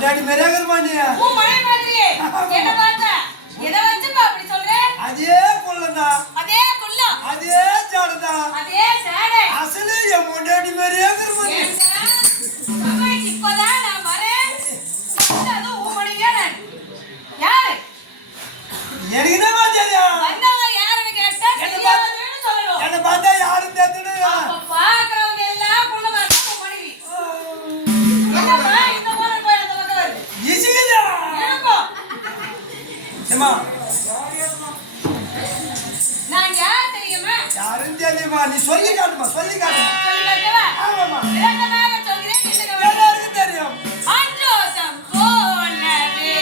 பொண்டாட்டி மெரேகர் மானியா ஓ மழை மாதிரியே என்ன பார்த்தா எதை வச்சுப்பா அப்படி சொல்ற அதே கொள்ளனா அதே கொல்லம் அதே ஜாடதா அதே ஜாடை அசலே என் பொண்டாட்டி மெரேகர் மானியா அம்மா இப்பதான் நான் வரேன் அது ஓ மணியா யாரு எனக்கு என்ன தெரியும் வந்தவங்க யாருன்னு கேட்டா தெரியாதுன்னு சொல்லணும் என்ன பார்த்தா யாரும் தெரியுமா பாக்குறவங்க எல்லாம் புள்ள பார்த்தா ஓ மணி என்னப்பா இந்த ஊருக்கு போய் அந்த பக்கம் வருது இசிகடா ஏனப்பா ஏமா நான் யார் தெரியுமா யாரும் தெரியுமா நீ சொல்லி காட்டுமா சொல்லி காட்டுமா சொல்லி காட்டவா ஆமாமா விளக்கமாக சொல்கிறேன் கேளுங்க எல்லாருக்கும் தெரியும் அஞ்சோதம் போனவே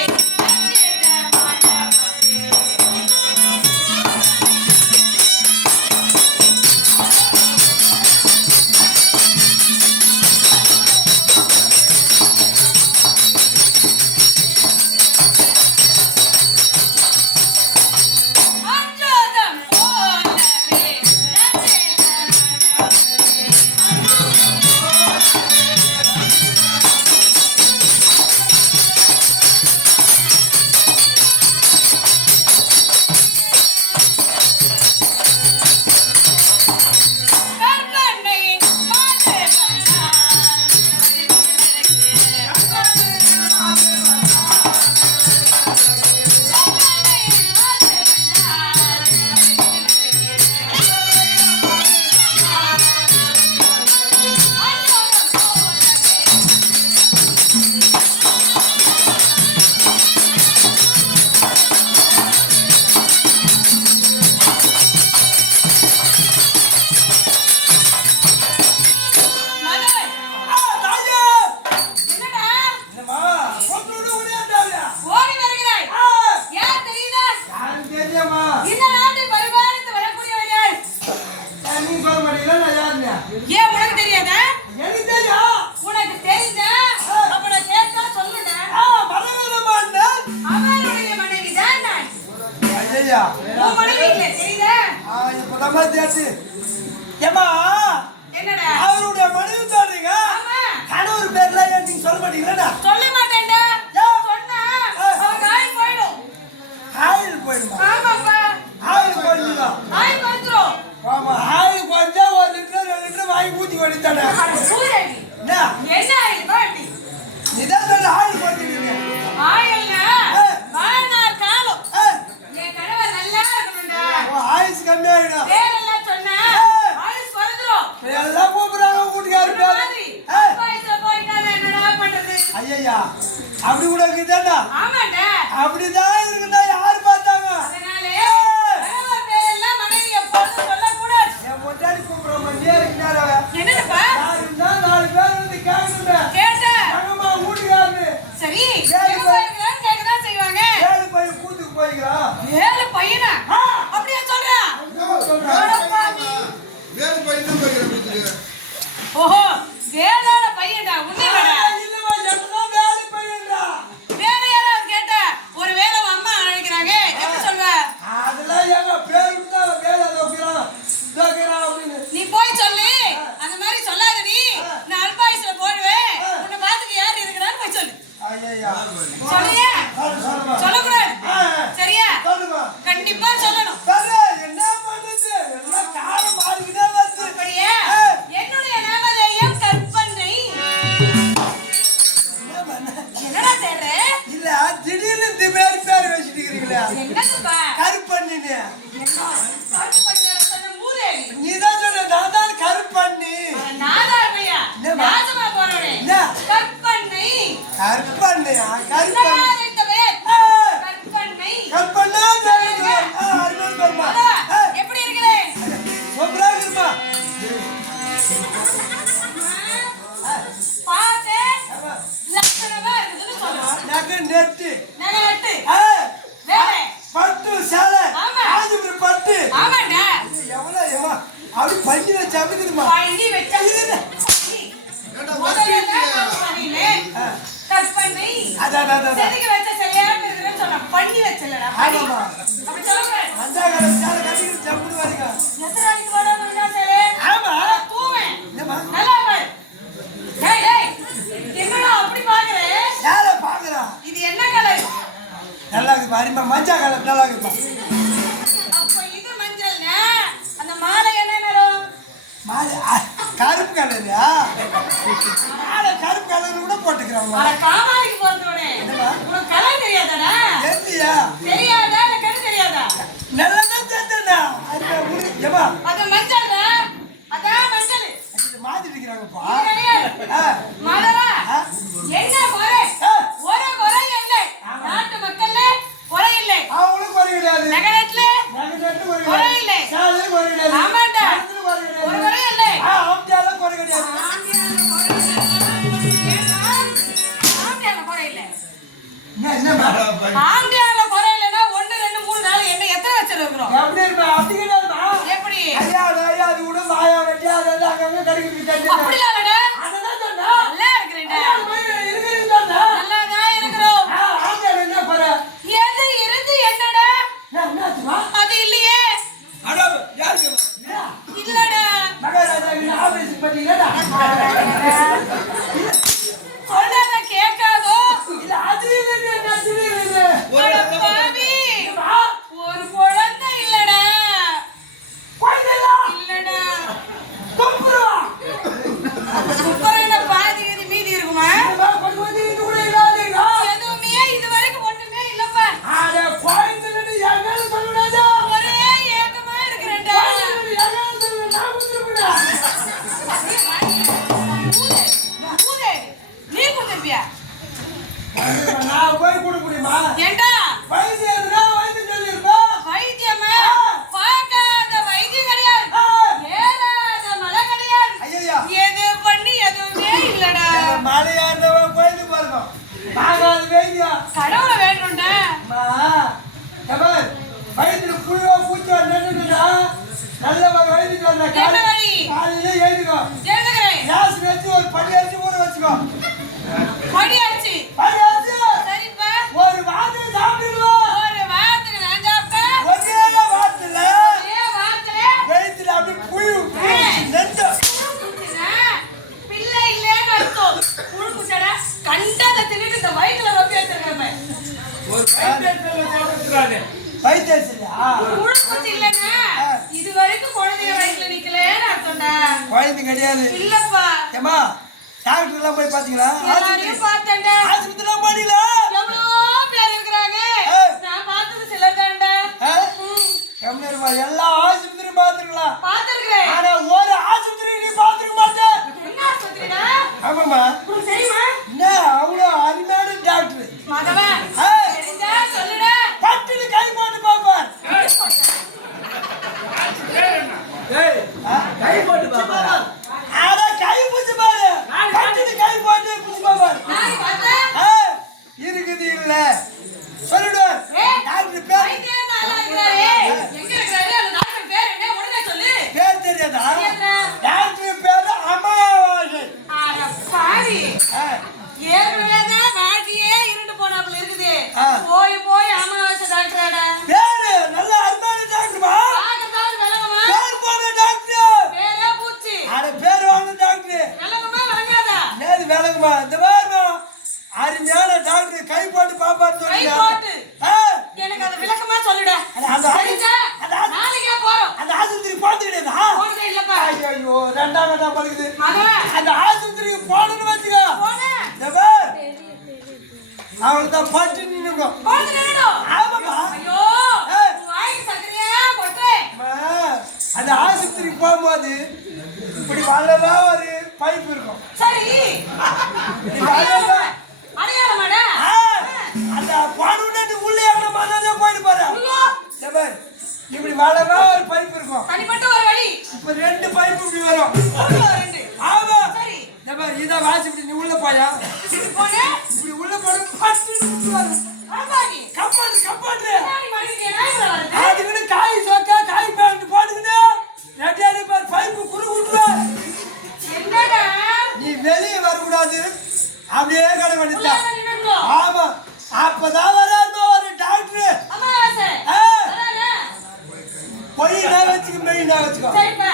அவருடைய மனைவி சொல்றீங்க கணவர் பேர்ல நீங்க சொல்ல மாட்டீங்களா சொல்ல மாட்டேன்டா சொன்னா அவங்க ஆயில் போயிடும் ஆயில் போயிடுமா ஆமாப்பா ஆயில் போயிடுமா ஆயில் வந்துரும் ஆமா ஆயில் கொஞ்சம் 1 லிட்டர் 2 லிட்டர் வாங்கி ஊத்தி கொடித்தானே என்ன ஆயில் பாட்டி இதான் சொல்ற ஆயில் போட்டுறீங்க ஆயில்னா வாழ்நாள் காலம் என் கணவர் நல்லா இருக்கணும்டா ஆயுஸ் கம்மியாயிடும் பேரெல்லாம் சொன்னா ஆயுஸ் வந்துரும் எல்லாம் கூப்பிடுறாங்க வீட்டுக்காரு பேரு வயசுல போயிட்டாங்க என்னடா பண்றது ஐயா அப்படி கூட இருக்குதாடா ஆமாடா அப்படிதான் இருக்குதா யார் பார்த்தாங்க அதனாலே கணவர் பேரெல்லாம் மனைவி எப்பொழுதும் சொல்லக்கூடாது என் பொண்டாட்டி கூப்பிடுற மாதிரியே இருக்கிறாரு என்னப்பா யாருன்னா 4 பேர் வந்து கேட்கணும் கேட்டா அங்கம்மா வீட்டுக்காரு சரி கேட்கதான் செய்வாங்க 7 பையன் கூத்துக்கு போய்க்கிறான் 7 பையனா அப்படியே சொல்றா வேறு பையன் தான் போய்க்கிறேன் ஓஹோ வேதாள பையன்டா உண்மையாடா இல்லவா எப்பதான் வேலை பையன்டா வேற யாராவது கேட்டா ஒரு வேலை அம்மா அழைக்கிறாங்க எப்படி சொல்வ அதெல்லாம் ஏங்க பேர் விட்டா வேலை வைக்கிறான் அப்படின்னு நீ போய் சொல்லு அந்த மாதிரி சொல்லாத நீ நான் அல்பாயுஸ்ல போடுவேன் உன்னை பார்த்துட்டு யார் இருக்கிறான்னு போய் சொல்லு ஐயா சொல்லியா சொல்லக்கூடாது சரியா சொல்லுமா கண்டிப்பா சொல்லணும் என்ன பண்ணுது எல்லாம் காலம் மாறிக்கிட்டே வருது அப்படியே என்னுடைய நாமதேயம் கற்பனை என்னடா தேடுற இல்ல திடீர்னு இந்த மாதிரி பேர் வச்சுட்டு இருக்கீங்களா என்னதுப்பா கருப்பண்ணின்னு கற்பனை சொன்ன மூதேவி நீதான் சொன்ன நான் தான் கருப்பண்ணி நாதாமையா நாசமா போறவனே கற்பனை கருப்பண்ணியா கருப்பண்ணி கற்பனை கருப்பண்ணா அருமன் பெருமா எப்படி இருக்கிறேன் சூப்பரா இருக்குமா பாத்து லட்சணமா இருக்குதுன்னு சொல்லணும் நகை நெட்டு நகை வேற பட்டு சேலை ஆமா. ஆதிபுரம் பட்டு ஆமாண்டா எவ்வளவு ஏமா அப்படி பண்ணி வச்சு அப்படிதுமா பழனி வச்சாங்க முதல்ல கற்பனை அதான் செதுக்கி வச்ச சரியான இருக்குன்னு சொன்ன பண்ணி வச்சலடா ஆமாமா அப்படி சொல்லக்கூடாது அந்த கால சேலை கட்டிக்கிட்டு ஜம்முன்னு வரீங்க எத்தனை நாளைக்கு போடாம இருந்தா சரி ஆமா தூவேன் என்னம்மா நல்லா பாரு டேய் என்னடா அப்படி பாக்குற சேலை இருக்குப்பா அரிமா மஞ்சள் கலர் நல்லா இருக்குப்பா. அப்ப இது மஞ்சள்னா அந்த மாலை என்ன நிறம்? மாலை கருப்பு கலரியா? மாலை கருப்பு கலர் கூட போட்டுக்கிறோம். அட காமாலைக்கு போறதோனே உனக்கு கலர் தெரியாதாடா? தெரியா? தெரியாதா இல்ல கலர் தெரியாதா? நல்லதான் தெரிஞ்சா அரிமா உனக்கு ஏமா அது மஞ்சள்டா. அதான் மஞ்சள். அது மாத்திட்டு இருக்கிறாங்கப்பா. மாலரா என்ன குறை? ஒரு குறை இல்லை. நாட்டு மக்கள்ல குறை இல்லை. அவங்களுக்கு குறை கிடையாது. நகரத்துல குறை இல்லை. சாலையில குறை கிடையாது. ஆமாண்டா. ஒரு குறை இல்லை. ஆம்டியால குறை கிடையாது. ஆம்டியால குறை இல்லை. என்னம்மா? ஆம்டியால குறை இல்லைன்னா 1 2 3 4 என்ன எத்தனை வச்சிருக்கிறோம்? எப்படி இருப்பா? அப்படி கிடையாதுமா? எப்படி? ஐயா அது கூட மாயா வெட்டி அதெல்லாம் அங்கங்க கிடைக்குது. அப்படிலாம் இல்லடா. அதெல்லாம் சொன்னா நல்லா இருக்கிறேன்டா. இருக்கிறீங்களா? நல்லாதான் இருக்கிறோம். ஆம்டியால என்ன குறை? எது இருந்து என்னடா? என்னாச்சுமா? அது இல்லையே. இல்லடா. மகாராஜா ஆபீஸ் பண்ணீங்களா? சொன்னதை கேட்காதோ? இல்ல அது இல்ல அது இல்ல. அட பாவி. ஒரு குழந்தை இல்லடா. குழந்தையா? இல்லடா. தொப்புரா? குப்பரையில பாதி இது மீதி இருக்குமா? கொஞ்சம் வந்து இது கூட இல்லாதீங்களா? எதுவுமே இதுவரைக்கும் ஒண்ணுமே இல்லப்பா. அட குழந்தைன்னு யாரால சொல்லக்கூடாதா? ஒரே ஏக்கமா இருக்கிறேன்டா. குழந்தைன்னு யாரால சொல்லக்கூடாது? நான் வந்துருப்பேனா? ஊதே. நீ கொடுத்திருப்பியா? நான் போய் கொடுக்க முடியுமா? ஏண்டா? வயசு எதுனா வயசு சொல்லிருப்பா. வைத்தியமா? பார்க்காத வைத்தியம் கிடையாது. ஏறாத மலை கிடையாது. ஐயா எது பண்ணி எதுவுமே இல்லடா. மலையா இருந்தவன் கோயிலுக்கு பாருங்க பாகாது வைத்தியா கடவுளை வேண்டும்டா. வயிற்றுல புழுவா பூச்சா நின்றுடா நல்ல ஒரு வயிற்றுக்கு வந்த என்ன வழி? காலையில எழுதுக்கோ எழுதுகிறேன். கேஸ் வச்சு ஒரு படி அரிசி ஊற வச்சுக்கோ. கொடி அடிச்சு. படி அரிசி சரிப்பா. ஒரு வாரத்துக்கு சாப்பிடுவோம். ஒரு வாரத்துக்கு நான் சாப்பிட்டேன். ஒரே வாரத்துல ஒரே வாரத்துல வயிற்றுல அப்படியே புழு நெஞ்ச பிள்ளை இல்லைன்னு அர்த்தம். புழு குச்சடா கண்டதை தின்னுட்டு இந்த வயிற்றுல ரொம்ப வச்சிருக்கேன். வைத்தியா புழு குச்சி இல்லைன்னா இது வரைக்கும் குழந்தைய வயிற்றுல நிக்கலன்னு அர்த்தம்டா. குழந்தை கிடையாது இல்லப்பா. ஏமா டாக்டர் எல்லாம் போய் பாத்தீங்களா? எல்லாரையும் பார்த்தேன்டா. ஆஸ்பத்திரிலாம் போனீங்களா? எவ்வளோ பேர் இருக்கிறாங்க. நான் பார்த்தது சிலர் தான்டா. கம்மியர்மா எல்லா ஆஸ்பத்திரியும் பாத்துருக்கலாம். பார்த்திருக்கிறேன். ஆனா ஒரு ஆஸ்பத்திரி நீ பாத்துருக்க மாட்டேன். என்ன ஆஸ்பத்திரிடா? ஆமாம்மா. உனக்கு தெரியுமா? என்ன அவ்வளோ அருமையான டாக்டர். மகவா தெரிஞ்சா சொல்லுடா. பட்டுன்னு கை போட்டு பாப்பார். கை போட்டு பாப்பார். அட கை பூச்சி பாரு. பட்டுன்னு கை போட்டு பூச்சி பாப்பார். நான் பார்த்தேன். இருக்குது இல்ல சொல்லுடு. டாக்டர் பேர் வைத்தியர் நல்லா இருக்கிறாரே. எங்க இருக்கிறாரு? அந்த டாக்டர் பேர் என்ன? உடனே சொல்லு. பேர் தெரியாதா? தெரியாதா? டாக்டர் பேரு அமாவாசை. அட பாவி. ஏற்கனவே தான் வாழ்க்கையே இருண்டு போனாப்புல இருக்குது. போய் போய் அமாவாசை டாக்டராடா. பேரு நல்ல அருமையான டாக்டர்மா. டாக்டர் விளங்குமா? பேர் போன டாக்டர். பேரே பூச்சி. அட பேர் வாங்க டாக்டர். விளங்குமா விளங்காதா? நேது விளங்குமா? இந்த பாருமா அருமையான டாக்டர் கை போட்டு பாப்பான்னு கை சொல்லியா? போட்டு. எனக்கு அதை விளக்கமா சொல்லுடா. அந்த தெரிஞ்சா நாளைக்கே போறோம். அந்த ஆஸ்பத்திரி போறது கிடையாதா? போறதே இல்லப்பா. ஐயோ ரெண்டாம் கட்டம் படுக்குது. மகவா அந்த ஆஸ்பத்திரிக்கு போகணும்னு வச்சுக்கோ. போனேன். இந்த பார் அவளுக்கு தான் பட்டு நின்னுடும். போறது நின்னுடும். ஆமாப்பா. ஐயோ உன் வாய்க்கு சக்கரையா கொட்டுறேன். அந்த ஆஸ்பத்திரிக்கு போகும்போது இப்படி வல்லவா ஒரு பைப் இருக்கும். சரி இப்படி வல்லவா அடையாளமாடா. அந்த பாடுன்னு உள்ளே எவ்வளோ மனதே போயிட்டு பாரு. இந்த பார் இப்படி வல்லவா ஒரு பைப் இருக்கும். தனிப்பட்ட ஒரு வழி. இப்ப 2 பைப் இப்படி வரும். ரெண்டு. ஆமா. சரி இந்த பார் இதை வாசி இப்படி நீ உள்ள போயா. இப்படி போனே. இப்படி உள்ள போன பட்டு வரும். ஆமாடி. கப்பாடு கப்பாடு. நாடி மடிக்கே நாயில வருது. அதுக்குன்னு காய் சொக்கா காய் பேண்ட் போட்டுக்கிட்டு ரெட்டியாடி பார் பைப்பு குறு குட்டுவேன். என்னடா? நீ வெளியே வரக்கூடாது. அப்படியே கடை உள்ள பண்ணிட்டா. நின்னுக்கோ. ஆமா அப்பதான் வராது ஒரு டாக்டர். அமாவாசை. வரானே. பொய் நான் வச்சுக்க மெய் நான் வச்சுக்கோ. சரிப்பா.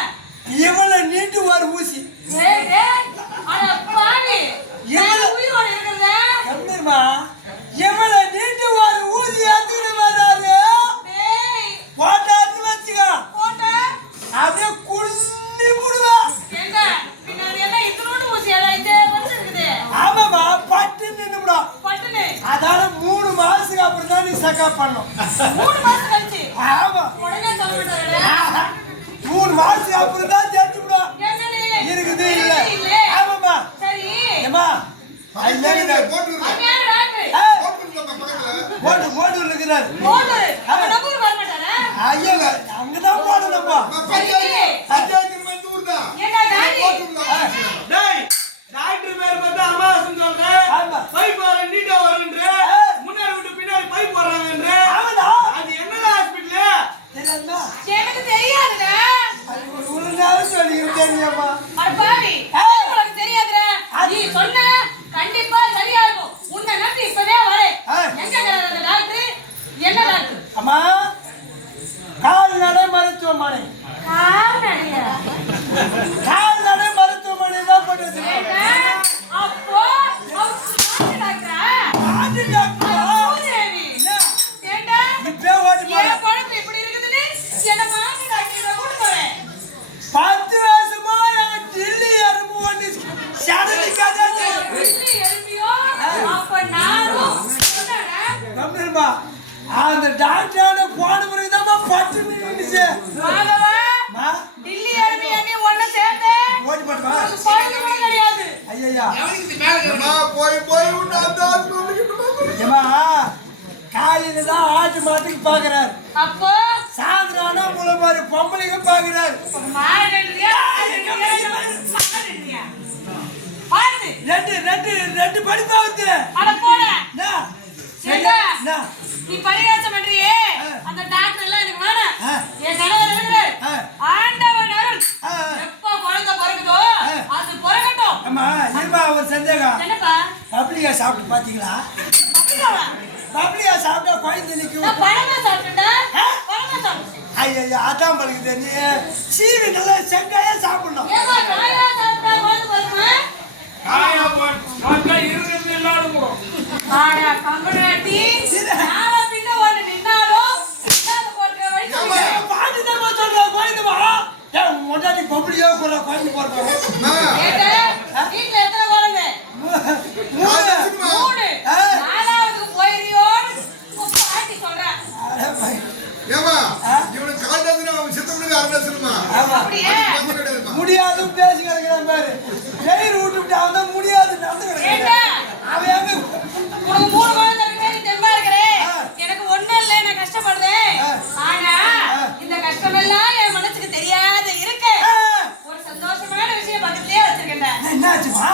இவளை நீட்டு ஒரு ஊசி. ஏய் டேய் அட பாவி. இவள உயிரோட இருக்கறதா? கம்மிருமா இவளை நீட்டு ஒரு ஊசி ஏத்துக்கிட்டு செக்கப் பண்ணோம் 3 மாசம் கழிச்சு ஆமா உடனே சொல்ல மாட்டாரே 3 மாசம் அப்புறம் தான் சேர்த்து விடும் என்னடி இருக்குது இல்ல இல்ல ஆமாம்மா சரி ஏமா ஐ மேரி போட்டு அம்மையா டாக்டர் பக்கத்துல போட்டு இருக்கிறார் போடு அவ நம்பர் வர மாட்டாரா ஐயா அங்கதான் போடணும்ப்பா பஞ்சாயத்து மந்தூர் தான் ஏண்டா டாடி டேய் டாக்டர் பேர் பார்த்தா அமாவாசன் சொல்றேன் ஆமா. பைப் வர நீட்டா வருன்ற முன்னாடி விட்டு பின்னாடி பைப் போடுறாங்கன்ற ஆமாடா அது என்னடா ஹாஸ்பிடல் தெரியுமா எனக்கு தெரியாதுடா ஒரு நாள் சொல்லிக்கிட்டு தெரியுமா அட பாவி உனக்கு தெரியாதுடா நீ சொன்ன கண்டிப்பா சரியா இருக்கும் உன்னை நம்பி இப்பவே வரேன் எங்க இருக்கிறார் அந்த டாக்டர் என்ன டாக்டர் அம்மா கால்நடை மருத்துவமனை காணடியா கால்நடை மருத்துவமனை தான் போட்டு அப்போ அவர் டாக்டரா ஆதி டாக்டரா பூதேவி என்ன? ஏண்டா இப்பே ஓடி போற என் குழந்தை இப்படி இருக்குதுன்னு என்ன மாமி டாக்டர் கூட்டு போறேன் 10 வருஷமா எனக்கு டில்லி எறும்பு வந்து சடலிக்காதே இல்ல எலும்பியோ அப்ப நானும் சொன்னடா கம்மிருமா அந்த டாக்டரான போன பிறகுதான் 10 நிமிஷம் ராகவா மா டில்லி எலும்பி அண்ணி ஒண்ணு சேர்த்து ஓடி போடுமா உனக்கு பழகு கூட கிடையாது ஐயா போய் போய் விட்டு அந்த ஹாஸ்பிட்டலுக்கு ஏமா காலையில தான் ஆட்டு மாட்டுக்கு பாக்குறாரு அப்போ சாயந்தரம் உங்களை மாதிரி பொம்பளைங்க பாக்குறாரு மாரண்டியா பாத்து ரெண்டு படிப்பாவுது அட போடா என்ன? ஏண்டா? என்ன? நீ பரிகாசம் பண்றியே அந்த டாக்டர் எல்லாம் எனக்கு வேணாம் என் கணவர் இருக்கிறார் ஆண்டவன் அருள் எப்போ குழந்தை பிறகுதோ அது பிறகட்டும் அம்மா இருமா ஒரு சந்தேகம் என்னப்பா பப்ளிகா சாப்பிட்டு பாத்தீங்களா அப்படியா பப்ளிகா சாப்பிட்டா குழந்தை நிற்கும் நான் பழமா சாப்பிட்டேன்டா பழமா சாப்பிட்டேன் ஐயா அதான் பழகுது நீ சீவி நல்லா செங்காயா சாப்பிடணும் ஏமா காயா சாப்பிட்டா குழந்தை பிறகுமா காயா போட்டா இருக்கிறது எல்லாரும் போடும் ஆடா கம்பனாட்டி நாள பின்ன ஒண்ணு நின்னாலும் இல்லாத போட்டு வழி பாட்டு தான் சொல்ற குழந்தை வா ஏன் முன்னாடி பப்ளிகா கூட குழந்தை போறாங்க ஏண்டா வீட்ல எத்தனை குழந்தை மூணு நாலாவதுக்கு போயிருயோன்னு உங்க பாட்டி சொல்றா ஏமா இவனுக்கு காட்டாதுன்னு அவன் சித்தப்பனுக்கு அரசனுமா அப்படியே முடியாது பேசி கிடக்கிறான் பாரு கயிறு விட்டுவிட்டு அவன் தான் முடியாது நடந்து ஏண்டா கிடக்கிறான் அவன் எங்க உனக்கு மூணு குழந்தை இருக்கு நீ தெம்பா இருக்கிறே எனக்கு ஒண்ணும் இல்ல நான் கஷ்டப்படுறேன் ஆனா இந்த கஷ்டமெல்லாம் என் மனசுக்கு தெரியாத இருக்கு ஒரு சந்தோஷமான விஷயம் பக்கத்துலயே வச்சிருக்கேன் என்னாச்சுமா